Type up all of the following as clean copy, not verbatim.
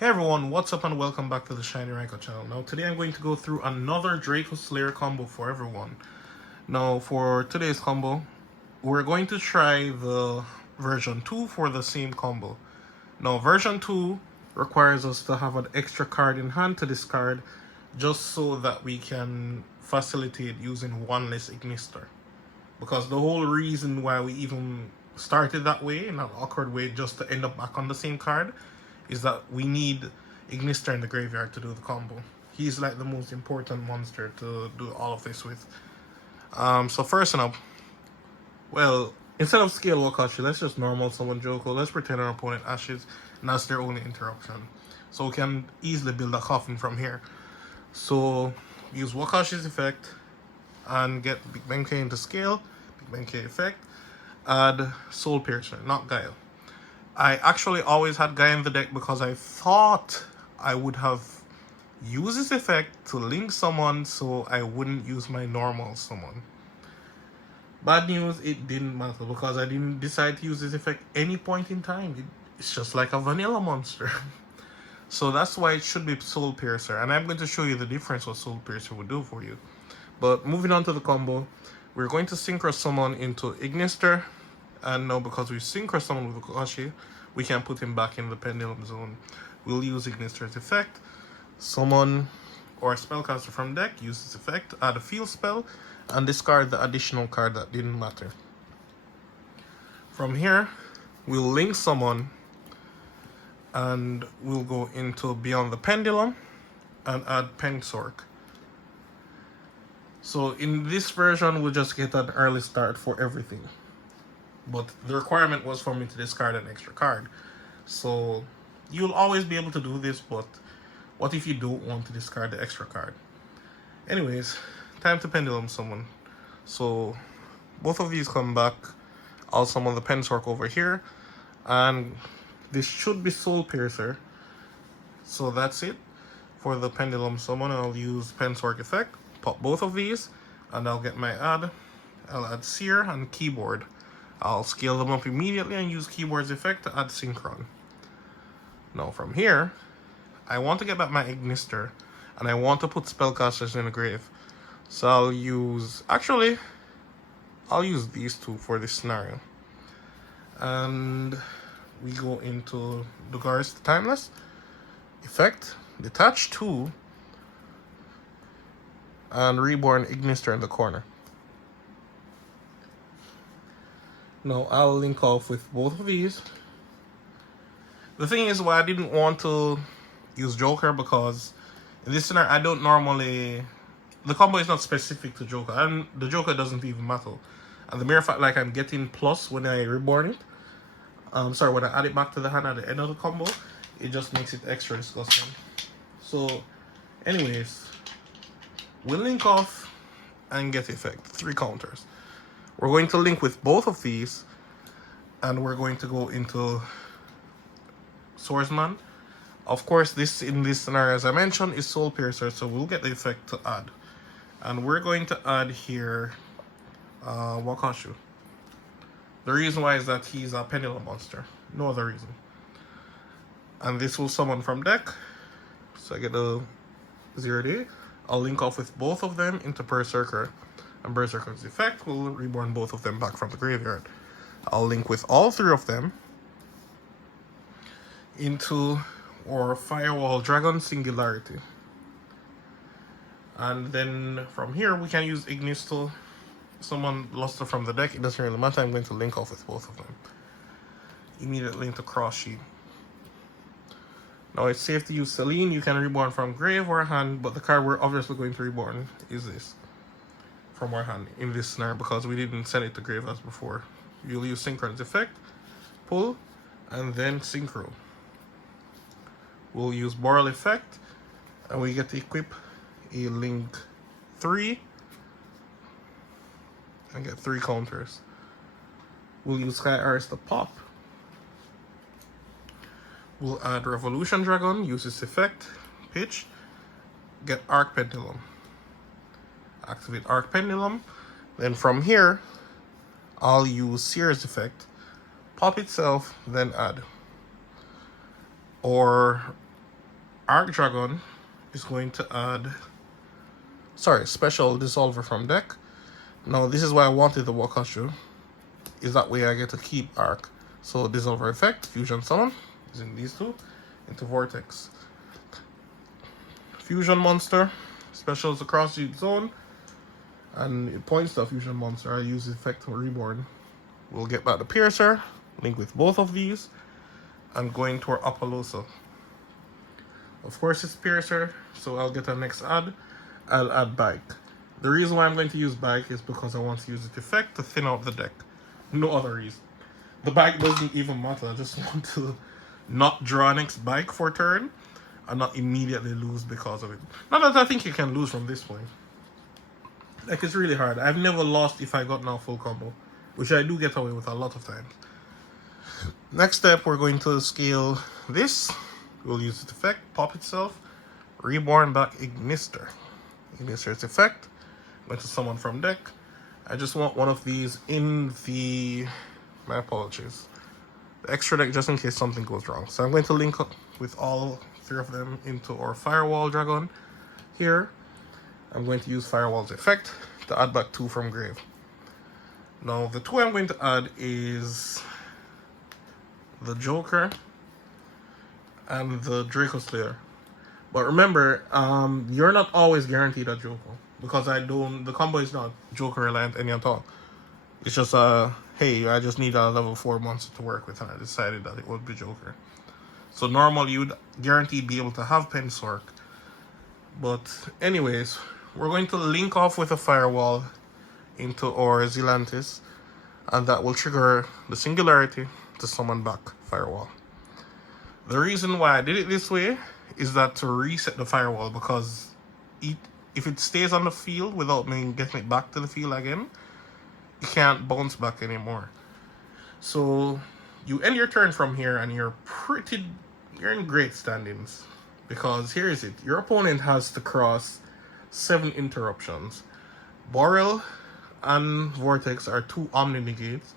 Hey everyone, what's up and welcome back to the Shiny Ranko channel. Now today I'm going to go through another Dracoslayer combo for everyone. Now for today's combo, we're going to try the version 2 for the same combo. Now version 2 requires us to have an extra card in hand to discard just so that we can facilitate using one less Ignister. Because the whole reason why we even started that way, in an awkward way, just to end up back on the same card, is that we need Ignister in the graveyard to do the combo. He's like the most important monster to do all of this with. So first up, well, instead of scale Wakashi, let's just normal summon Joko. Let's pretend our opponent Ashes, and that's their only interruption. So we can easily build a coffin from here. So use Wakashi's effect and get Big Benkei into scale, Big Benkei effect, add Soul Piercer, not Guile. I actually always had Guy in the deck because I thought I would have used this effect to link someone so I wouldn't use my normal summon. Bad news, it didn't matter because I didn't decide to use this effect any point in time. It's just like a vanilla monster. So that's why it should be Soul Piercer, and I'm going to show you the difference what Soul Piercer would do for you. But moving on to the combo, we're going to Synchro Summon into Ignister. And now because we Synchro Summon with Wakashi, we can put him back in the Pendulum Zone. We'll use Ignister's effect, summon or spellcaster from deck, use this effect, add a field spell, and discard the additional card that didn't matter. From here, we'll link summon, and we'll go into Beyond the Pendulum, and add Pensork. So in this version, we'll just get an early start for everything. But the requirement was for me to discard an extra card. So you'll always be able to do this, but what if you don't want to discard the extra card? Anyways, time to Pendulum Summon. So both of these come back. I'll summon the Pensork over here. And this should be Soul Piercer. So that's it for the Pendulum Summon. I'll use Pensork effect, pop both of these, and I'll get my add. I'll add Seer and Keyboard. I'll scale them up immediately and use Keyboard's effect to add Synchron. Now from here, I want to get back my Ignister, and I want to put Spellcasters in the grave. So I'll use these two for this scenario. And we go into Lugar's Timeless. Effect, detach 2, and Reborn Ignister in the corner. Now I'll link off with both of these. The thing is why I didn't want to use Joker, because in this scenario I don't normally, the combo is not specific to Joker, and the Joker doesn't even matter. And the mere fact like I'm getting plus when I reborn it, when I add it back to the hand at the end of the combo, it just makes it extra disgusting. So anyways, we'll link off and get effect, 3 counters. We're going to link with both of these, and we're going to go into Swordsman. Of course, this in this scenario, as I mentioned, is Soul Piercer, so we'll get the effect to add. And we're going to add here Wakashu. The reason why is that he's a Pendulum monster. No other reason. And this will summon from deck. So I get a 0D. I'll link off with both of them into Berserker. And Berserker's effect will reborn both of them back from the graveyard. I'll link with all 3 of them into our Firewall Dragon Singularity. And then from here we can use Ignis to summon Luster from the deck. It doesn't really matter, I'm going to link off with both of them. Immediately into Cross Sheet. Now it's safe to use Celine. You can reborn from grave or hand, but the card we're obviously going to reborn is this. From our hand in this scenario because we didn't send it to grave as before. You'll use Synchron's effect, pull, and then Synchro. We'll use Boral effect, and we get to equip a Link 3 and get 3 counters. We'll use Sky Iris to pop. We'll add Revolution Dragon, use this effect, pitch, get Arc Pendulum. Activate Arc Pendulum. Then from here, I'll use Seer's effect, pop itself, then add. Or Arc Dragon is going to add, special dissolver from deck. Now this is why I wanted the Wakashu, is that way I get to keep Arc. So dissolver effect, fusion summon, using these two, into Vortex. Fusion monster, specials across the zone, and it points to a fusion monster. I use the effect reborn. We'll get back the Piercer, link with both of these, and go into our Apollosa. Of course it's Piercer, so I'll get a next add. I'll add Bike. The reason why I'm going to use Bike is because I want to use its effect to thin out the deck. No other reason. The Bike doesn't even matter. I just want to not draw next Bike for turn and not immediately lose because of it. Not that I think you can lose from this point. Like, it's really hard. I've never lost if I got now full combo, which I do get away with a lot of times. Next step, we're going to scale this. We'll use its effect, pop itself, reborn back Ignister. Ignister's effect, I'm going to summon from deck. I just want one of these in the, my apologies, the extra deck just in case something goes wrong. So I'm going to link up with all three of them into our Firewall Dragon here. I'm going to use Firewall's effect to add back 2 from grave. Now the 2 I'm going to add is the Joker and the Dracoslayer. But remember, you're not always guaranteed a Joker, because the combo is not Joker reliant any at all. It's just hey, I just need a level 4 monster to work with, and I decided that it would be Joker. So normally you'd guaranteed be able to have Pensork. But anyways, we're going to link off with a Firewall into our Zelantis, and that will trigger the Singularity to summon back Firewall. The reason why I did it this way is that to reset the Firewall, because if it stays on the field without me getting it back to the field again, it can't bounce back anymore. So you end your turn from here and you're in great standings, because here is it. Your opponent has to cross 7 interruptions. Boreal and Vortex are 2 Omni negates,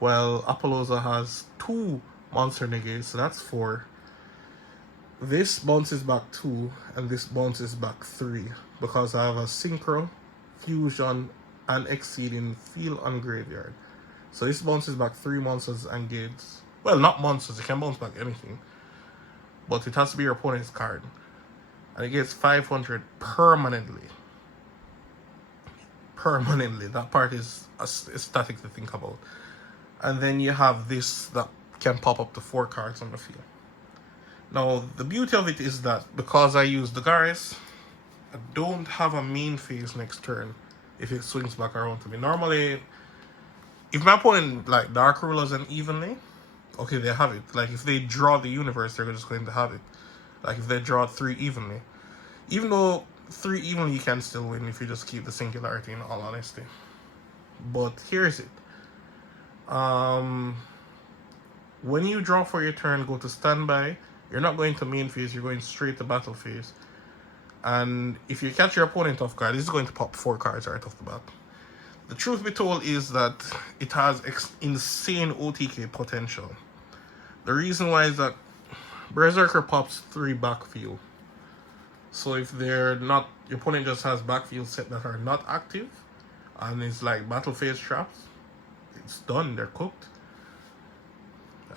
while Apollosa has 2 monster negates, so that's 4. This bounces back 2, and this bounces back 3, because I have a Synchro, Fusion, and Exceeding Field on Graveyard. So this bounces back 3 monsters and gates. Well, not monsters, it can bounce back anything. But it has to be your opponent's card. And it gets 500 permanently. Permanently. That part is static to think about. And then you have this that can pop up to 4 cards on the field. Now, the beauty of it is that because I use the Dagaris, I don't have a main phase next turn if it swings back around to me. Normally, if my opponent like Dark Rulers and Evenly, okay, they have it. Like, if they draw the universe, they're just going to have it. Like, if they draw 3 evenly. Even though 3 evenly you can still win if you just keep the Singularity, in all honesty. But here's it. When you draw for your turn, go to standby. You're not going to main phase, you're going straight to battle phase. And if you catch your opponent off guard, this is going to pop 4 cards right off the bat. The truth be told is that it has insane OTK potential. The reason why is that Berserker pops 3 backfield. So if they're not, your opponent just has backfield set that are not active, and it's like battle phase traps, it's done, they're cooked.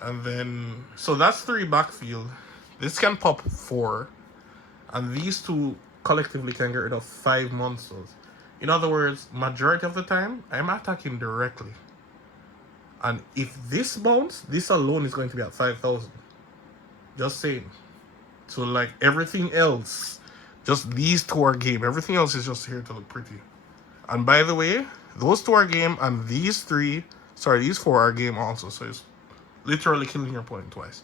And then, so that's 3 backfield. This can pop 4, and these 2 collectively can get rid of 5 monsters. In other words, majority of the time, I'm attacking directly. And if this bounce, this alone is going to be at 5,000. Just saying. So like everything else, just these 2 are game. Everything else is just here to look pretty. And by the way, those 2 are game, and these 4 are game also. So it's literally killing your opponent twice.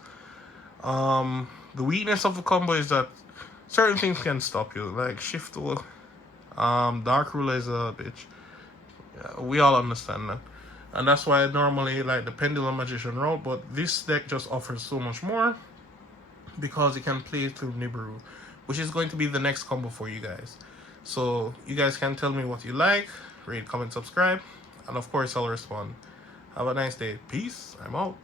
The weakness of the combo is that certain things can stop you, like Shift Tool. Dark Ruler is a bitch. Yeah, we all understand that. And that's why I normally like the Pendulum Magician route, but this deck just offers so much more because it can play through Nibiru, which is going to be the next combo for you guys. So you guys can tell me what you like, rate, comment, subscribe, and of course I'll respond. Have a nice day. Peace. I'm out.